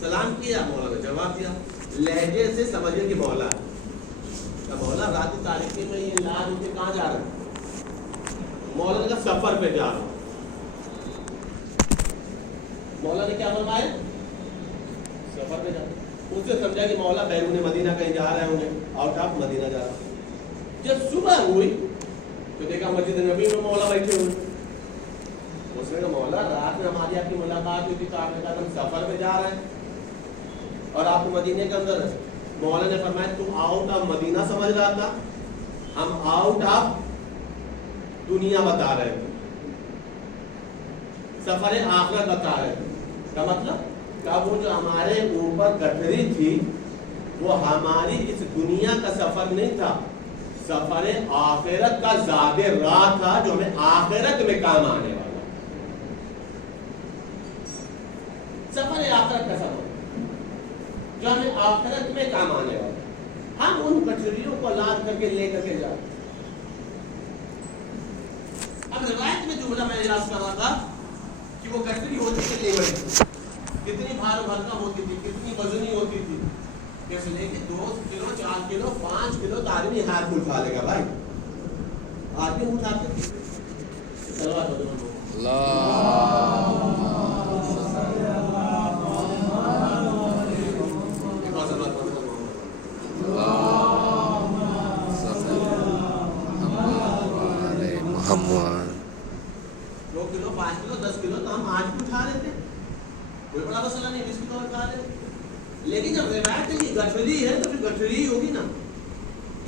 سلام کیا، مولا نے جواب دیا، لہجے سے سمجھے کہ مولا مولا رات تاریخی میں یہ لاج کے کہاں جا رہا ہے؟ مولا نے کہا سفر پہ جا رہا ہوں۔ مولا نے کیا فرمایا؟ سفر پہ جا رہا ہوں۔ اس سے سمجھا کہ مولا بیرون مدینہ کہیں جا رہے ہوں گے، آؤٹ آف مدینہ جا رہا ہوں۔ جب صبح ہوئی تو دیکھا مسجد نبی میں مولا بیٹھے ہوئے۔ اس نے کہا مولا رات میں ہماری آپ کی ملاقات ہوئی تھی تو آپ نے کہا ہم سفر پہ جا رہے ہیں اور آپ مدینے کے اندر ہے۔ مولا نے فرمایا تم آؤٹ آف مدینہ سمجھ رہا تھا، ہم آؤٹ آف دنیا بتا رہے تھے، سفر آخرت بتا رہے تھے۔ کا مطلب کہ وہ جو ہمارے اوپر گٹھری تھی وہ ہماری اس دنیا کا سفر نہیں تھا، سفر آخرت کا زاد راہ تھا جو ہمیں آخرت میں کام آنے والا۔ سفر آخرت کا سفر جو ہمیں آخرت میں کام آنے والا، ہم ان گٹھریوں کو لاد کر کے لے کر کے جاتے۔ اب روایت میں جملہ میں اعلان کر رہا تھا کہ وہ گٹھری ہوتی تھی لیبر کی، کتنی بھار بھرکم ہوتی تھی، کتنی وزنی ہوتی تھی، کیسے لے کے 2 کلو 4 کلو 5 کلو تو آدمی ہاتھ میں اٹھا لے گا بھائی، آدمی اٹھاتے تھے۔ صلوات اللہ محمد 2 کلو 5 کلو 10 کلو تو ہم آج بھی اٹھا لیتے، کوئی بڑا مسئلہ نہیں، 20 کلو اٹھا لیتے۔ لیکن جب روایت ہے کہ گٹھری ہے تو پھر گٹھری ہی ہوگی نا،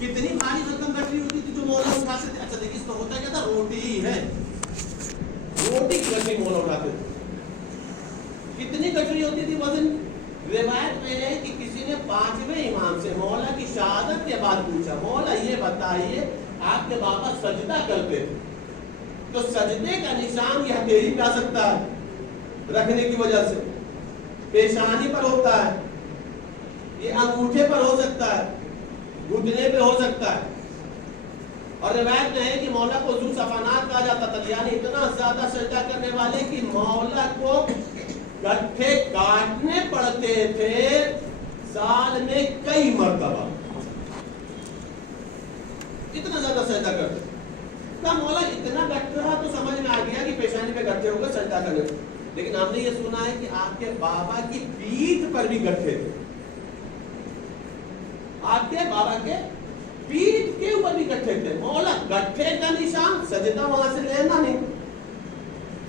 کتنی بھاری رقم گٹھری ہوتی تھی جو مولا اٹھا سکتے۔ اچھا دیکھیے اس کا ہوتا کیا تھا، روٹی ہی ہے، روٹی کی گٹھری مولا اٹھاتے تھے۔ کتنی گٹھری ہوتی تھی وزن؟ روایت میں ہے کہ کسی نے 5ویں امام سے مولا کی شہادت کے بعد پوچھا، مولا یہ بتائیے آپ کے بابا سجدہ کرتے تھے تو سجدے کا نشان یہ ہتھیلی پہ آ سکتا ہے رکھنے کی وجہ سے، پیشانی پر ہوتا ہے، یہ انگوٹھے پر ہو سکتا ہے، گھٹنے پہ ہو سکتا ہے۔ اور روایت میں ہے کہ مولا کو ذو صفانات کہا جاتا تھا، یعنی اتنا زیادہ سجدہ کرنے والے کہ مولا کو گٹھے کاٹنے پڑتے تھے سال میں کئی مرتبہ، اتنا زیادہ سجدہ کرتے تھے۔ مولا اتنا گٹھا تو سمجھ میں آ گیا کہ پیشانی پہ گٹھے ہوگا سجدہ کرنے، لیکن ہم نے یہ سنا ہے کہ آپ کے بابا کی پیٹھ پر بھی گٹھے تھے، آپ کے بابا کے پیٹھ کے اوپر بھی گٹھے تھے۔ مولا گٹھے کا نشان سجدہ وہاں سے لینا نہیں،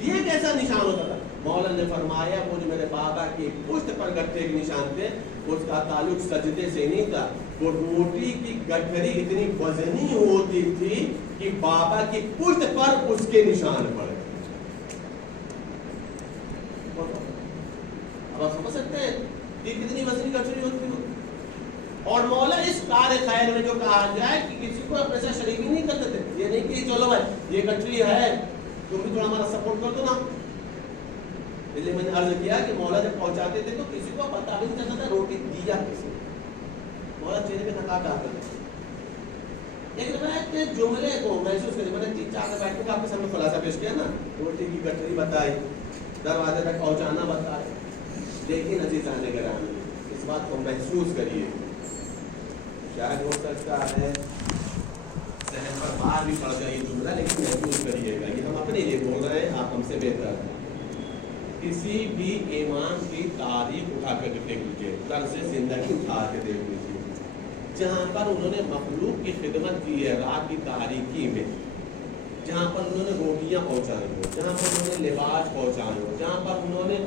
یہ کیسا نشان ہوتا تھا؟ مولا نے فرمایا وہ جو میرے بابا کی پشت پر گٹھے کے نشان تھے اس کا تعلق سجدے سے نہیں تھا، وہ روٹی کی گٹھری اتنی وزنی ہوتی تھی کہ بابا کی پشت پر اس کے نشان پڑے۔ اب آپ سمجھ سکتے ہیں کہ کتنی وزنی گٹھری ہوتی تھی۔ اور مولا اس کار خیر میں جو کہا جائے کہ کسی کو اپنے سے شریک ہی نہیں کرتے تھے، یہ نہیں کہ چلو بھائی یہ گٹھری ہے تم بھی تھوڑا ہمارا سپورٹ کر دو نا۔ اس لیے میں نے عرض کیا کہ مولا جب پہنچاتے تھے تو کسی کو پتا بھی نہیں چلتا تھا روٹی دیا کسی، مولا چہرے پہ نقاب ڈالتے تھے۔ ایک روایت کے جملے کو محسوس کریں، میں نے 3-4 روایت کو آپ کے سامنے خلاصہ پیش کیا نا، روٹی کی گٹھری بتائی، دروازے تک پہنچانا بتایا، لیکن عزیزان گرامی اس بات کو محسوس کریے، شاید ہو سکتا ہے ذہن پر باہر بھی پڑ جائے یہ جملہ، لیکن محسوس کریے گا، یہ ہم اپنے لیے بول رہے ہیں، آپ ہم سے بہتر ہیں۔ کسی بھی امام کی تاریخ اٹھا کر دیکھ لیجیے، طرز زندگی اٹھا کے دیکھ لیجیے، جہاں پر انہوں نے مخلوق کی خدمت کی ہے رات کی تاریکی میں، جہاں پر انہوں نے روٹیاں پہنچائی ہو، جہاں پر انہوں نے لباس پہنچائے ہو، جہاں پر انہوں نے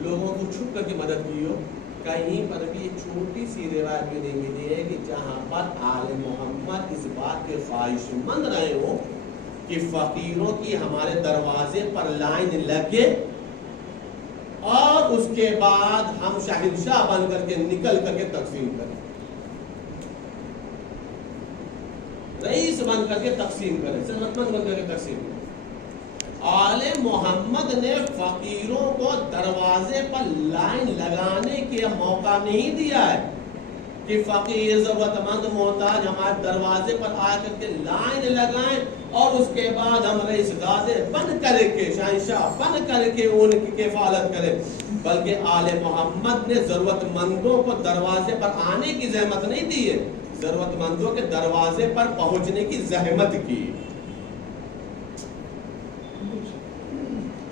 لوگوں کو چھپ کر کے مدد کی ہو، کہیں پر بھی ایک چھوٹی سی روایت بھی نہیں ملی ہے کہ جہاں پر آل محمد اس بات کے خواہش مند رہے ہو کہ فقیروں کی ہمارے دروازے پر لائن لگے اور اس کے بعد ہم شہنشاہ بن کر کے نکل کر کے تقسیم کریں، رئیس بن کر کے تقسیم کریں، ثروت مند بن کر کے تقسیم کریں۔ آل محمد نے فقیروں کو دروازے پر لائن لگانے کے موقع نہیں دیا ہے کہ فقیر ضرورت مند محتاج ہمارے دروازے پر آ کر کے لائن لگائیں اور اس کے بعد ہم رئیس غازے بن کر کے شہنشاہ بن کر کے ان کی کفالت کریں۔ بلکہ آل محمد نے ضرورت مندوں کو دروازے پر آنے کی زحمت نہیں دی ہے، ضرورت مندوں کے دروازے پر پہنچنے کی زحمت کی.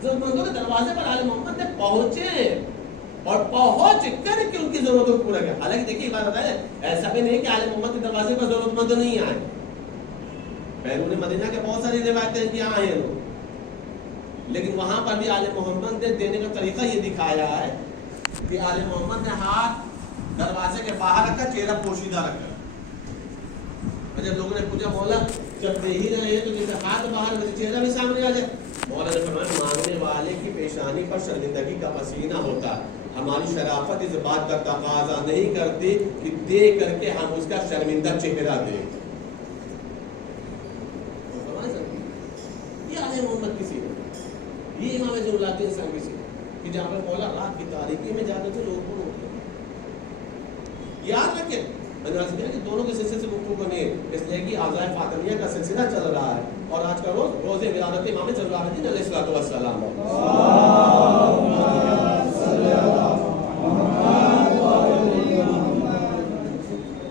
ضرورت مندوں کے دروازے پر آل محمد نے پہنچے اور پہنچ کر کے ان کی ضرورتوں کو پورا کیا. حالانکہ دیکھیے بات بتائے، ایسا بھی نہیں کہ آل محمد کے دروازے پر ضرورت مند نہیں آئے. بیرون مدینہ کے بہت ساری روایتیں کہ آئے ہیں لوگ، لیکن وہاں پر بھی آل محمد نے دینے کا طریقہ یہ دکھایا ہے کہ آل محمد نے ہاتھ دروازے کے باہر رکھا، چہرہ پوشیدہ رکھا. جب لوگوں نے پوچھا مولا جب دے ہی رہے ہیں تو جیسے ہاتھ باہر ویسے چہرہ بھی سامنے آ جائے. مولا نے فرمایا مانگنے والے کی پیشانی پر شرمندگی کا پسینہ ہوتا. ہماری شرافت اس بات کا تقاضا نہیں کرتی کہ دے کر کے ہم اس کا شرمندہ چہرہ دیں. یہ آل محمد کسی نے، یہ امام ضرورات انسان کسی کہ جہاں پر مولا رات کی تاریکی میں جاتے تھے لوگوں کو روکتے. یاد رکھیں کہ دونوں کے سلسلے سے گفتگو کرنی ہے، اس لیے کہ اعضائے فاطمیہ کا سلسلہ چل رہا ہے اور آج کا روز روز ولادت امام ضرورات الدین علیہ الصلوۃ والسلام.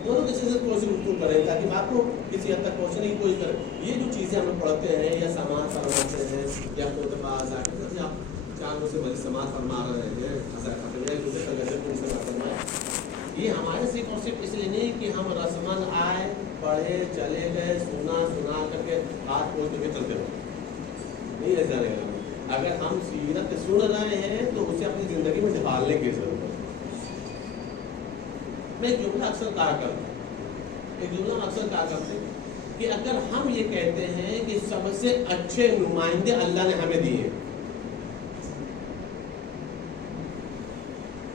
دونوں کے سلسلے کو گفتگو کریں تاکہ بات کو کسی حد تک پہنچنے کی کوشش کریں. یہ جو چیزیں ہم پڑھتے ہیں یا سماعت فرماتے ہیں یا چاندوں سے بڑی سماعت فرما رہے ہیں، یہ ہمارے صرف اور صرف اس لیے نہیں کہ ہم رسمن آئے پڑھے چلے گئے سنا کر کے ہاتھ پوچھ کے چلتے ہو، نہیں ایسا رہے گا. اگر ہم سیرت سن رہے ہیں تو اسے اپنی زندگی میں ڈھالنے کی ضرورت ہے. میں ایک جملہ اکثر کہا کرتا ہوں کہ اگر ہم یہ کہتے ہیں کہ سب سے اچھے نمائندے اللہ نے ہمیں دیے ہیں،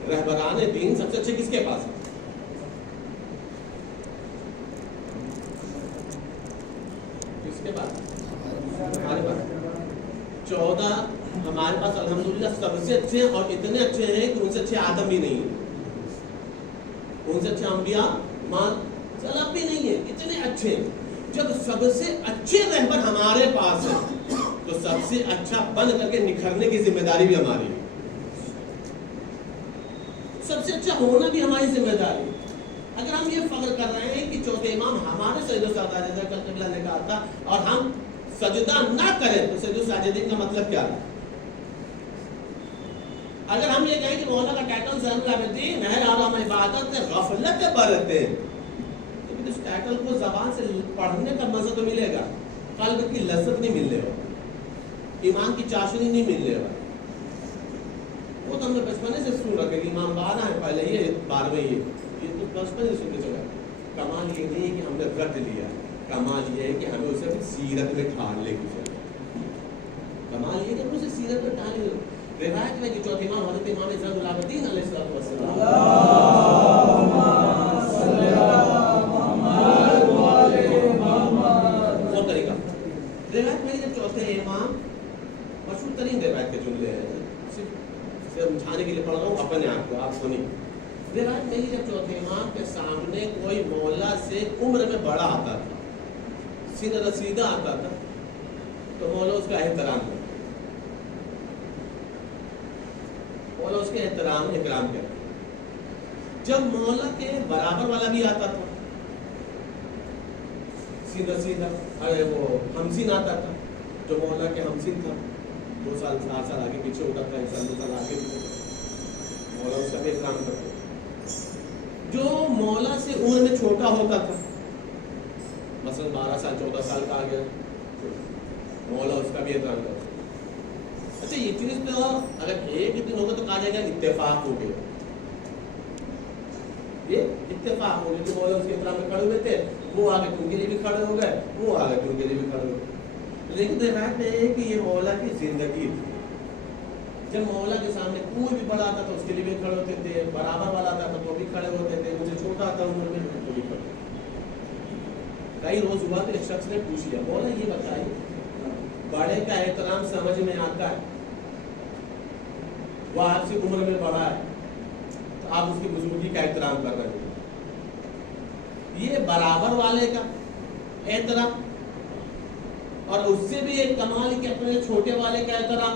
رہبران دین سب سے اچھے کس کے پاس ہیں؟ کس کے پاس؟ ہمارے پاس 14 ہمارے پاس الحمدللہ سب سے اچھے ہیں، اور اتنے اچھے ہیں کہ ان سے اچھے آدم بھی نہیں ہیں، ان سے اچھے انبیاء سلام بھی نہیں ہے، اتنے اچھے ہیں. جب سب سے اچھے رہبر ہمارے پاس ہیں تو سب سے اچھا بن کر کے نکھرنے کی ذمہ داری بھی ہماری ہے، سب سے اچھا ہونا بھی ہماری ذمہ داری. اگر ہم یہ فخر کر رہے ہیں کہ چوتھے امام ہمارے سید السادات جیسا قبلہ نے کہا تھا اور ہم سجدہ نہ کریں تو سید الساجدین کا مطلب کیا ہے؟ اگر ہم یہ کہیں کہ مولا کا ٹائٹل زین العابدین ہے اور ہم عبادت سے غفلت برتتے ہیں تو اس ٹائٹل کو زبان سے پڑھنے کا مزہ تو ملے گا، قلب کی لذت نہیں ملنے والا، ایمان کی چاشنی نہیں ملنے والا. وہ تو ہم نے بچپنے سے سن رکھے کہ امام 12 ہے، پہلے یہ 12ویں یہ تو بچپن سے سنتے چلا. کمال یہ نہیں ہے کہ ہم نے رٹ لیا، کمال یہ ہے کہ ہمیں اسے سیرت میں ڈھالنے کی ضرورت ہے. کمال یہ ہے کہ ہم اسے سیرت میں ڈھالنے کی. روایت میں کہ چوتھے امام حضرت امام زین العابدین علیہ الصلوۃ والسلام وہ طریقہ روایت میں جب چوتھے امام مشہور ترین روایت کے جملے ہیں، سمجھانے کے لیے پڑھ رہا ہوں اپنے آپ کو، آپ سنیں. روایت میں جب چوتھے امام کے سامنے کوئی مولا سے عمر میں بڑا آتا تھا، سینہ رسیدہ آتا تھا، تو مولا اس کا احترام کرتا، مولا اس کے اکرام کرتا. جب مولا کے برابر والا بھی آتا تھا، سیدھا وہ ہمسین آتا تھا، جو مولا کے ہمسین تھا، 2 سال 4 سال آگے پیچھے ہوتا تھا، 1 سال 2 سال آگے پیچھے، مولا اس کا بھی احترام کرتا. جو مولا سے عمر میں چھوٹا ہوتا تھا، مثلا 12 سال 14 سال کا آ گیا، مولا اس کا بھی احترام کرتا. اچھا یہ چیز تو اگر ایک دن ہوگا تو کہا جائے گا اتفاق ہو گیا، یہ اتفاق ہو گیا کہ مولا اس کے احترام میں کھڑے ہوئے تھے، وہ آگے ان کے لیے بھی کھڑے ہو گئے، وہ آگے ان کے لیے بھی کھڑے ہو گئے. لیکن روایت میں ہے کہ یہ مولا کی زندگی تھی. جب مولا کے سامنے کوئی بھی بڑا آتا تھا اس کے لیے بھی کھڑے ہوتے تھے، برابر والا آتا تھا تو بھی کھڑے ہوتے تھے، مجھے چھوٹا آتا عمر میں تو بھی کھڑے. کئی روز ہوا تو ایک شخص نے پوچھ لیا، مولا یہ بتائیے بڑے کا احترام سمجھ میں آتا ہے، وہ آپ سے عمر میں بڑا ہے تو آپ اس کی بزرگی کا احترام کر رہے ہیں، یہ برابر والے کا احترام اور اس سے بھی ایک کمال کہ اپنے چھوٹے والے کا احترام.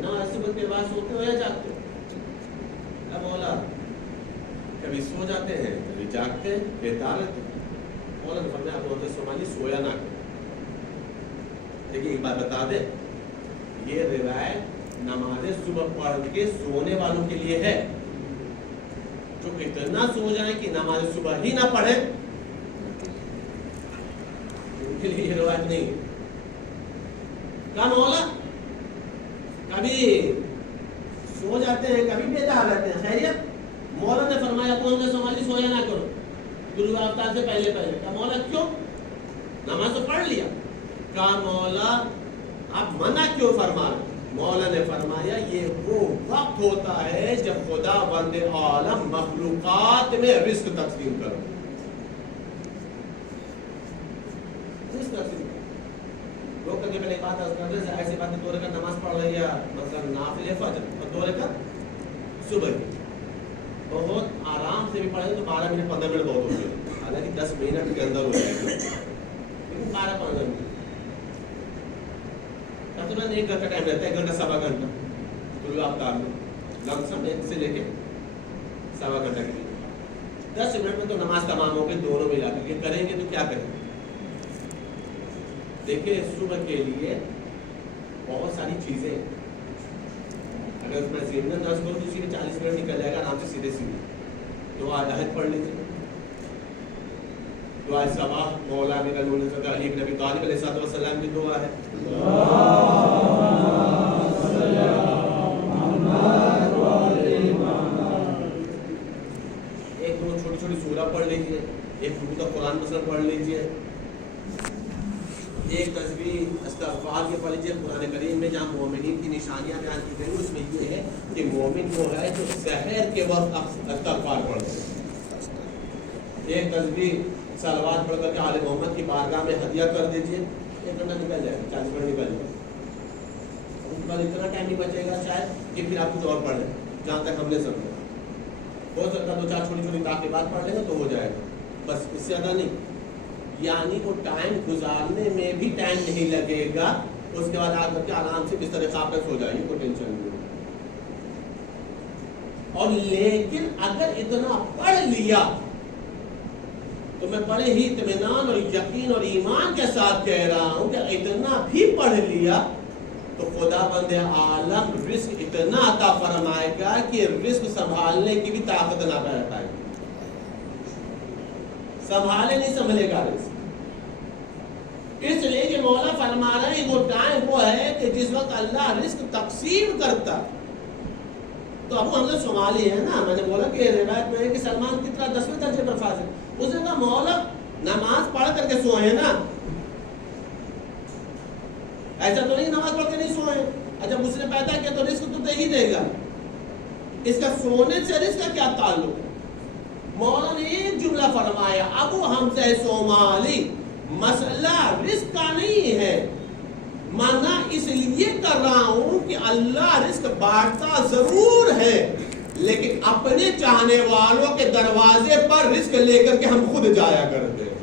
نماز صبح کے بعد سوتے ہو یا جاگتے ہو؟ اب مولا کبھی سو جاتے ہیں کبھی جاگتے ہیں بیدار رہتے ہیں. مولا نے فرمایا ابو حمزہ سومالی سویا نہ کرو. لیکن ایک بات بتا دے یہ روایت نماز صبح پڑھ کے سونے والوں کے لیے ہے. جو اتنا سو جائیں کہ نماز صبح ہی نہ پڑھے ان کے لیے یہ روایت نہیں ہے. کہا مولا کبھی سو جاتے ہیں کبھی بیدار رہتے ہیں خیریت؟ مولا نے فرمایا ابو حمزہ سومالی سویا نہ کرو طلوع آفتاب سے پہلے پہلے. کہا مولا کیوں؟ نماز تو پڑھ لیا. کہا مولا آپ منع کیوں فرما رہے؟ مولا نے فرمایا یہ وہ وقت ہوتا ہے جب خدا بند عالم مخلوقات میں رزق تقسیم کرو. رزق تقسیم لوگ کہتے پہلے بات کر رہے ہیں ایسی بات 2 رکعت نماز پڑھ رہی ہے مثلا نافل فجر اور 2 رکعت صبح بہت آرام سے بھی پڑھیں تو 12 منٹ 15 منٹ بہت ہو گئے. حالانکہ 10 منٹ کے اندر ہو جائے گا لیکن 12-15 منٹ تقریباً 1 گھنٹہ ٹائم رہتا ہے. 1 گھنٹہ سوا گھنٹہ طلوع آفتاب میں لم سم 1 سے لے کے سوا گھنٹہ کے لیے 10 منٹ میں تو نماز تمام ہو گئی. دونوں ملا کے کریں گے تو کیا کریں؟ دیکھیں صبح کے لیے بہت ساری چیزیں اگر اس میں ضمن ناز کرو تو اسی میں 40 منٹ نکل جائے گا آرام سے سیدھے سیدھے. دعا عہد پڑھ لیجیے. دعا صباح مولا من المنزل علی بن ابی طالب علیہ السلام کی دعا ہے. ایک دو چھوٹی چھوٹی سورہ پڑھ لیجیے. ایک رکوع کا قرآن مثلا پڑھ لیجیے. ایک تسبیح استغفار کے پڑھ لیجیے. قرآن کریم میں جہاں مومنین کی نشانیاں بیان کی گئی اس میں یہ ہے کہ مومن وہ ہے جو سحر کے وقت استغفار پڑھتے ہیں. ایک تسبیح صلوات پڑھ کر کے آل محمد کی بارگاہ میں ہدیہ کر دیجیے. 1 گھنٹہ نکل جائے گا 40 منٹ نکل جائے گا. اس کے بعد اتنا ٹائم نہیں بچے گا شاید کہ پھر آپ کچھ اور پڑھ لیں جہاں تک ہم نے سمجھا. ہو سکتا 2-4 چھوٹی چھوٹی تعقیبات پڑھ لیں گے تو ہو جائے گا بس اس سے زیادہ نہیں. یعنی وہ ٹائم گزارنے میں بھی ٹائم نہیں لگے گا. اس کے بعد آ کر کے آرام سے بستر خواب میں سو جائیے کوئی ٹینشن نہیں. اور لیکن اگر اتنا پڑھ لیا تو میں بڑے ہی اطمینان اور یقین اور ایمان کے ساتھ کہہ رہا ہوں کہ اتنا بھی پڑھ لیا تو خدا بند عالم رزق اتنا عطا فرمائے گا کہ رزق سنبھالنے کی بھی طاقت نہ کر پائے گا. سنبھالے نہیں سنبھلے گا رزق. اس لیے کہ مولا فرما رہے ہیں وہ ٹائم وہ ہے کہ جس وقت اللہ رزق تقسیم کرتا. تو ابو حمزہ سومالی ہے نا. میں نے بولا کہ روایت میں ہے کہ سلمان کی طرح 10ویں درجے پر فاز ہے. اس نے کہا مولا نماز پڑھ کر کے سوئے نا. ایسا تو نہیں نماز پڑھ کے نہیں سوئے. اچھا اس نے پیدا کیا تو رزق تو دے ہی دے گا. اس کا سونے سے رزق کا کیا تعلق؟ مولا نے ایک جملہ فرمایا ابو حمزہ سومالی مسئلہ رزق کا نہیں ہے. منع اس لیے کر رہا ہوں کہ اللہ رزق بانٹتا ضرور ہے لیکن اپنے چاہنے والوں کے دروازے پر رزق لے کر کے ہم خود جایا کرتے ہیں.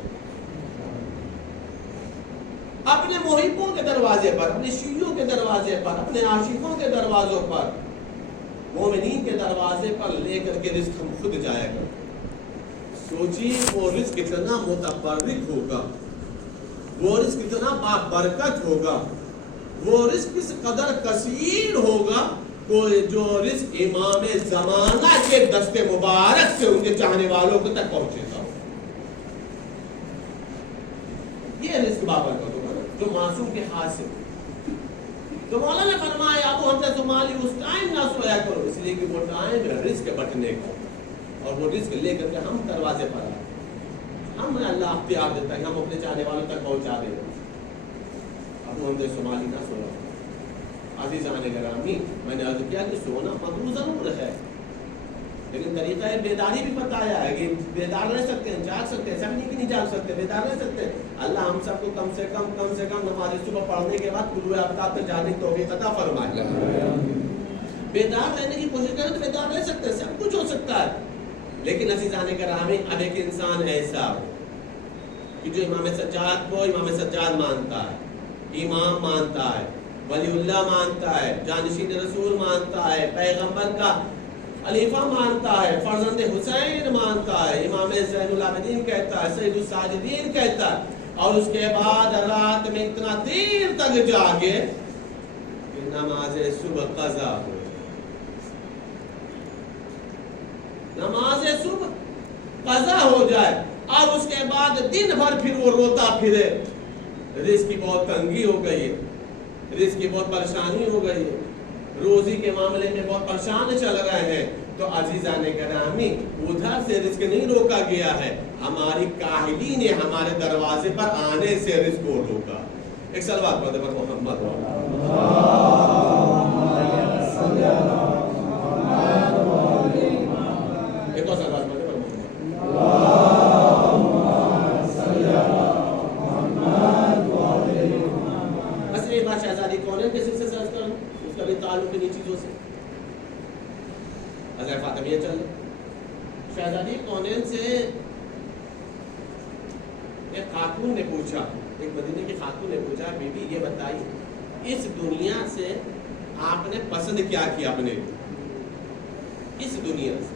اپنے محبوں کے دروازے پر, اپنے شیعوں کے دروازے پر, اپنے عاشقوں کے دروازوں پر, مومنین کے دروازے پر لے کر کے رزق ہم خود جایا کرتے ہیں. سوچیے وہ رزق کتنا متبرک ہوگا, وہ رزق کتنا بابرکت ہوگا, وہ رزق کس قدر کثیر ہوگا جو رزق امام زمانہ کے دست مبارک سے ان کے چاہنے والوں کو تک پہنچے گا. یہ رزق بابرکت ہوگا جو معصوم کے ہاتھ سے. تو مولا نے فرمایا ابو حمزہ سومالی اس ٹائم نہ سویا کرو اس لیے کہ وہ ٹائم رزق بٹنے کا اور وہ رزق لے کر کے ہم دروازے پر آئے. ہم اللہ اختیار دیتا ہے ہم اپنے چاہنے والوں تک پہنچا دیں. ابو حمزہ سومالی نہ سویا. عزیزان گرامی میں نے عرض کیا کہ سونا مکروہ ضرور ہے لیکن طریقہ بیداری بھی بتایا ہے کہ بیدار رہ سکتے ہیں, جاگ سکتے ہیں. سب نہیں کہ نہیں جاگ سکتے, بیدار رہ سکتے ہیں. اللہ ہم سب کو کم سے کم نماز صبح پڑھنے کے بعد طلوع آفتاب تک جانے کی توفیق عطا فرمائے. بیدار رہنے کی کوشش کریں تو بیدار رہ سکتے ہیں, سب کچھ ہو سکتا ہے. لیکن عزیزان گرامی اب ایک انسان ایسا ہو کہ جو امام سجاد کو امام سجاد مانتا ہے, امام مانتا ہے, ولی اللہ مانتا ہے، جانشین رسول مانتا ہے، پیغمبر کا خلیفہ مانتا ہے، فرزند حسین مانتا ہے، امام زین العابدین کہتا ہے، سید الساجدین کہتا ہے، اور اس کے بعد رات میں اتنا دیر تک جاگے کہ نماز صبح قضا ہو، نماز صبح قضا ہو جائے، اور اس کے بعد دن بھر پھر وہ روتا پھرے، رزق کی بہت تنگی ہو گئی ہے، رزق کی بہت پریشانی ہو گئی ہے، روزی کے معاملے میں بہت پریشان چل رہے ہیں، تو عزیزان گرامی ادھر سے رزق نہیں روکا گیا ہے، ہماری کاہلی نے ہمارے دروازے پر آنے سے رزق کو روکا۔ ایک صلوات پڑھتے پر محمد ایک اور صلوات پڑھتے پر محمد۔ بس ایک بات شہزادی کونین کے سلسلے سے عرض کروں، اس کا بھی تعلق انہی چیزوں سے، حضرت فاطمیہ چل شہزادی کونین سے ایک خاتون نے پوچھا، ایک مدینے کی خاتون نے پوچھا، بی بی یہ بتائی اس دنیا سے آپ نے پسند کیا کیا، اپنے اس دنیا سے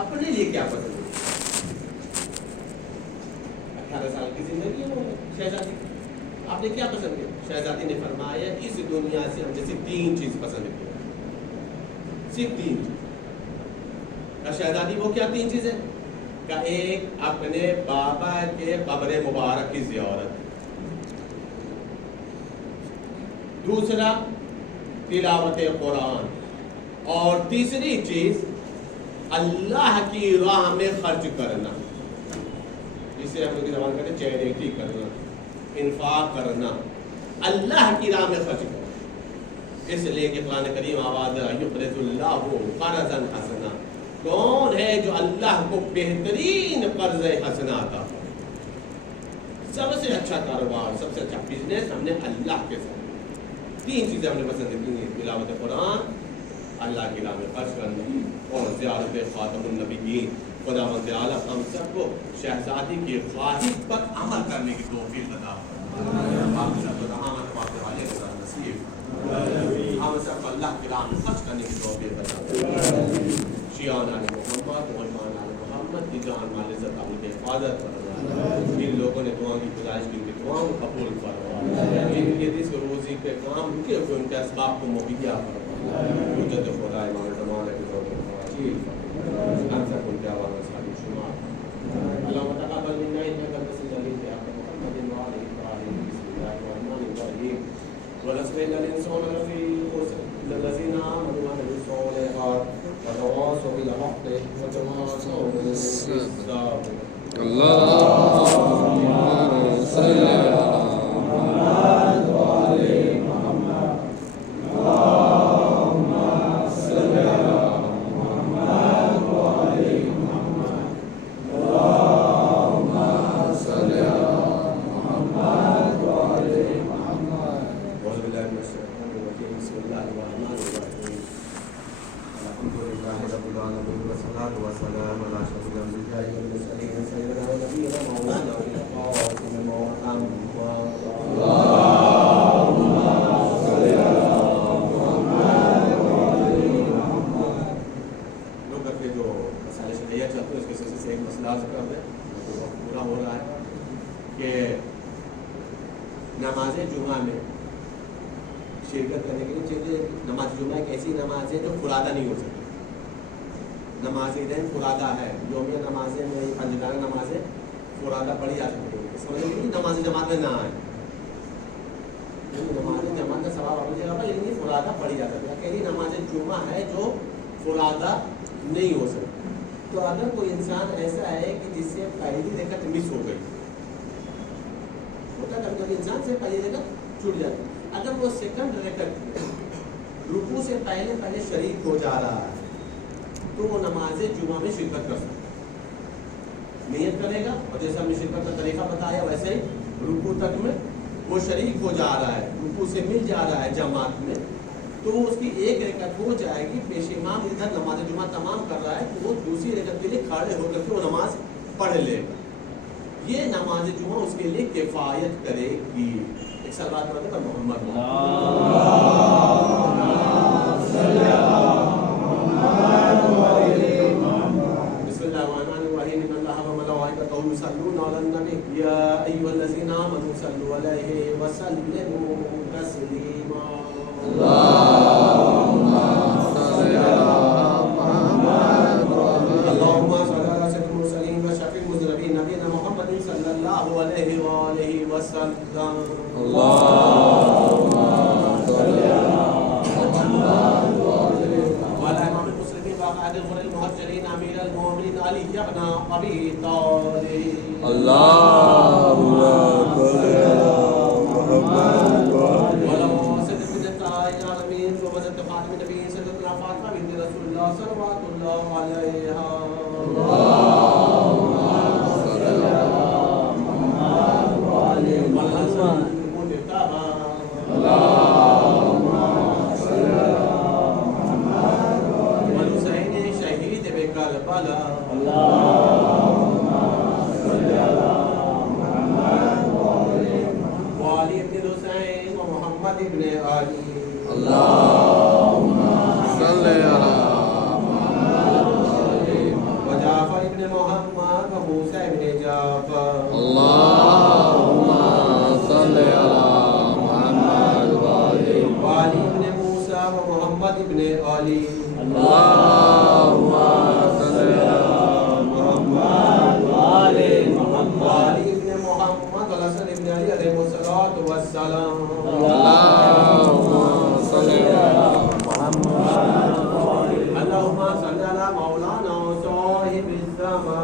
اپنے لیے کیا پسند کیا؟ 18 سال کی زندگی ہے شہزادی، آپ نے کیا پسند کیا؟ شہزادی نے فرمایا اس دنیا سے ہم نے صرف 3 چیز پسند کی، صرف 3 چیز۔ شہزادی وہ کیا 3 چیزیں؟ کہ ایک اپنے بابا کے قبر مبارک کی زیارت، دوسرا تلاوت قرآن، اور تیسری چیز اللہ کی راہ میں خرچ کرنا، جسے ہم لوگ زبان کہتے ہیں چیریٹی کرنا، انفاق کرنا، اللہ کی راہ میں خرچ کرنا۔ اس لیے کہ قرآن کریم آواز یقرض اللہ قرضا حسنا، کون ہے جو اللہ کو بہترین قرض حسنا عطا کرے؟ سب سے اچھا کاروبار، سب سے اچھا بزنس ہم نے اللہ کے ساتھ 3 چیزیں ہم نے پسند کی ہیں، تلاوت قرآن، اللہ کی راہ میں خرچ کرنا، اور زیارت خاتم النبیین۔ خداوند اعلیٰ ہم سب کو شہزادی کی خواہش پر عمل کرنے کی توفیق عطا فرمائے، ہم سب کو رحمت پاتے والے کے ساتھ نصیب، ہم سب کو اللہ کی راہ میں خرچ کرنے کی توفیق عطا فرمائے۔ شیعان علی محمد، عثمان علی محمد کی جان مال عزت علی کی حفاظت فرمائے، جن لوگوں نے دعا کی گزارش کی ان کی دعاؤں کو قبول فرمائے، جن کے رزق روزی پہ کام رکے ہوئے ان کے اسباب کو مہیا فرمائے، حجت خدا امام زمانہ کے ذوق خواجی ہم سب ان کے آواز صالح شمار اللہم تقبل منا انک انت السمیع العلیم محمد وعلى ابراہیم بسم اللہ الرحمن الرحیم ولسنا الانسان لفی خسر الذین آمنوا وعملوا الصالحات وتواصوا بالحق وتواصوا بالصبر۔ اللهم صل على محمد وعلى محمد، اللهم صل على محمد وعلى محمد، اللهم صل على محمد وعلى محمد۔ اعوذ باللہ من الشیطان الرجیم، بسم اللہ الرحمن الرحیم، الحمد للہ رب العالمین والصلاۃ والسلام علی اشرف الانبیاء والمرسلین سیدنا و نبینا مولانا القاسم محمد، اللهم صل علی محمد وعلى محمد۔ لوگ کے جو مسائل شرعیہ چلتے ہیں اس کے سلسلے سے ایک مسئلہ ذکر ہے جو پورا ہو رہا ہے کہ نماز جمعہ میں شرکت کرنے کے لیے چاہیے۔ نماز جمعہ ایک ایسی نماز ہے جو فرادہ نہیں ہو سکتی، نماز عیدین فرادہ ہے، یومیہ نمازیں میں پنجگانہ نمازیں فرادہ پڑھی جا سکتی ہے، اس وجہ سے نماز جماعت میں نہ آئے، نماز جماعت کا ثواب اپنی جگہ پر، لیکن فرادہ پڑھی جا سکتی ہے۔ اکیلی نماز جمعہ ہے جو فرادہ نہیں ہو سکتی۔ تو اگر کوئی انسان ایسا ہے کہ جس سے پہلی رکعت مس ہو گئی، ہوتا کبھی کبھی انسان سے پہلی رکعت چھوٹ جاتی ہے، اگر وہ سیکنڈ رکعت رکوع سے پہلے شریک ہو جا رہا ہے تو وہ نماز جمعہ میں شرکت کر سکتا ہے، نیت کرے گا اور جیسا ہم نے شرکت کا طریقہ بتایا ویسے ہی رکوع تک میں وہ شریک ہو جا رہا ہے، رکوع سے مل جا رہا ہے جماعت میں، تو اس کی ایک رکعت ہو جائے گی۔ پیش امام ادھر نماز جمعہ تمام کر رہا ہے تو وہ دوسری رکعت کے لیے کھڑے ہو کر کے وہ نماز پڑھ لے گا، یہ نماز جمعہ اس کے لیے کفایت کرے گی۔ صلوات پڑھتے ہیں محمد بسم اللہ الرحمن الرحیم ان اللہ وملائکتہ یصلون علی النبی یا ایھا الذین آمنوا صلوا علیہ وسلموا تسلیما اللهم صل على سيد المرسلين وشفيع المذنبين نبينا محمد صلى الله عليه وآله وسلم وعلى إمام المسلمين وقائد الغر المهجرين أمير المؤمنين علي بن أبي طالب اللهم صل على محمد وعلى سيد النساء العالمين وسيد خاتم النبيين سيدتنا فاطمة بنت رسول الله صلوات الله عليها وعلي بن الحسين ومحمد بن علي اللهم صل على وجعفر بن محمد وموسى بن جعفر اللهم صل على محمد وعلي وعلي بن موسى ومحمد بن علي اللهم صل على محمد وعلي وعلي بن محمد والحسن بن علي عليهم الصلاة والسلام اللهم صل على اللهم صل على مولانا صاحب الزمان